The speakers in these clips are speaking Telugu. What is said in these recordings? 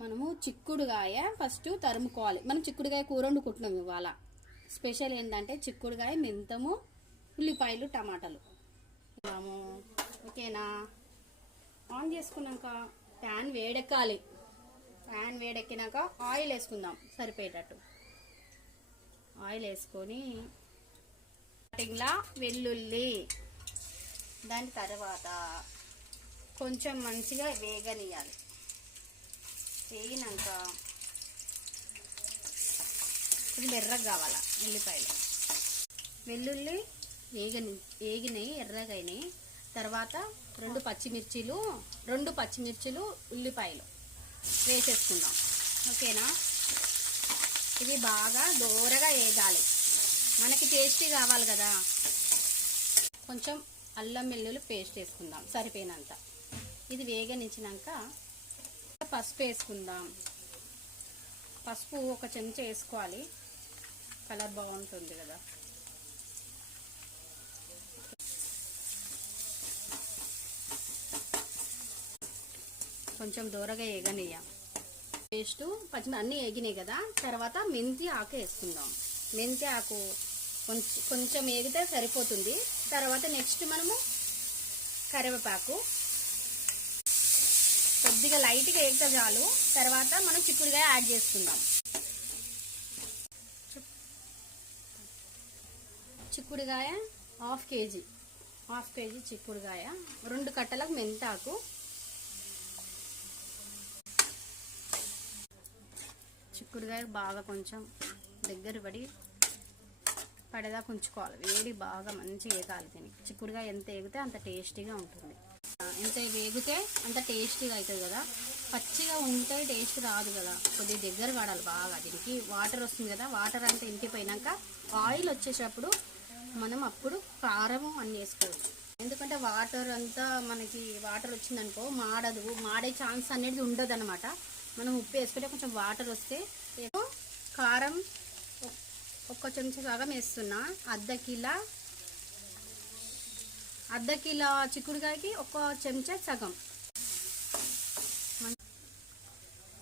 మనము చిక్కుడుగాయ ఫస్ట్ తరుముకోవాలి. మనం చిక్కుడుగాయ కూర వండుకుంటున్నాం ఇవాళ. స్పెషల్ ఏంటంటే చిక్కుడుగాయ, మెంతము, ఉల్లిపాయలు, టమాటాలు. ఓకేనా? ఆన్ చేసుకున్నాక ప్యాన్ వేడెక్కాలి. ప్యాన్ వేడెక్కినాక ఆయిల్ వేసుకుందాం సరిపోయేటట్టు. ఆయిల్ వేసుకొని స్టార్టింగ్లా వెల్లుల్లి, దాని తర్వాత కొంచెం మంచిగా వేగనియాలి. వేగినాక కొంచెం ఎర్రగా కావాలి ఉల్లిపాయలు. వెల్లుల్లి వేగినాయి, ఎర్రగా అయినాయి. తర్వాత రెండు పచ్చిమిర్చిలు, ఉల్లిపాయలు వేసేసుకుందాం. ఓకేనా? ఇది బాగా దోరగా వేగాలి, మనకి టేస్టీ కావాలి కదా. కొంచెం అల్లం వెల్లుల్లి పేస్ట్ వేసుకుందాం సరిపోయినంత. ఇది వేగనిచ్చినాక పసుపు వేసుకుందాం. పసుపు ఒక చెంచా వేసుకోవాలి, కలర్ బాగుంటుంది కదా. కొంచెం దూరగా వేగనియ్యాం. పేస్టు పచ్చిమిర్చి అన్నీ వేగినాయి కదా. తర్వాత మెంతి ఆకు వేసుకుందాం. మెంతి ఆకు కొంచెం వేగితే సరిపోతుంది. తర్వాత నెక్స్ట్ మనము కరివేపాకు కొద్దిగా లైట్గా వేగితే చాలు. తర్వాత మనం చిక్కుడుగాయ యాడ్ చేసుకుందాం. చిక్కుడుగాయ హాఫ్ కేజీ చిక్కుడుగాయ, 2 కట్టలకు మెంతాకు, చిక్కుడుగాయ బాగా కొంచెం దగ్గర పడేదాకా ఉంచుకోవాలి. వేడి బాగా మంచిగా వేగాలి. దీనికి చిక్కుడుగాయ ఎంత వేగితే అంత టేస్టీగా ఉంటుంది. ఎంత వేగితే అంత టేస్టీగా అవుతుంది కదా. పచ్చిగా ఉంటే టేస్ట్ రాదు కదా. కొద్దిగా దగ్గర పడాలి బాగా. దీనికి వాటర్ వస్తుంది కదా. వాటర్ అంతా ఇంకిపోయినాక ఆయిల్ వచ్చేటప్పుడు మనం అప్పుడు కారం అన్నీ వేసుకోవచ్చు. ఎందుకంటే వాటర్ అంతా మనకి వాటర్ వచ్చిందనుకో మాడే ఛాన్స్ అనేది ఉండదు అనమాట. మనం ఉప్పు వేసుకుంటే కొంచెం వాటర్ వస్తే కారం 1 చెంచా సగం వేస్తున్నా. అర్ధ కిలో చిక్కుడుకాయకి 1 చెంచా సగం.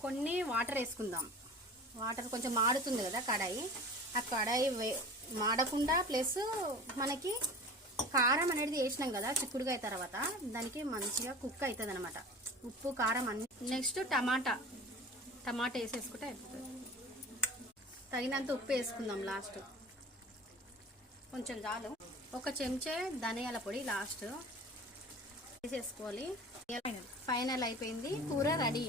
కొన్ని వాటర్ వేసుకుందాం. వాటర్ కొంచెం మాడుతుంది కదా కడాయి. ఆ కడాయి మాడకుండా ప్లస్ మనకి కారం అనేది వేసినాం కదా చిక్కుడుకాయ, తర్వాత దానికి మంచిగా కుక్ అవుతుంది అనమాట. ఉప్పు కారం అన్ని. నెక్స్ట్ టమాటా వేసేసుకుంటే అయిపోతుంది. తగినంత ఉప్పు వేసుకుందాం లాస్ట్, కొంచెం చాలు. 1 చెంచా ధనియాల పొడి లాస్ట్ వేసేసుకోవాలి. ఫైనల్ అయిపోయింది, కూర రెడీ.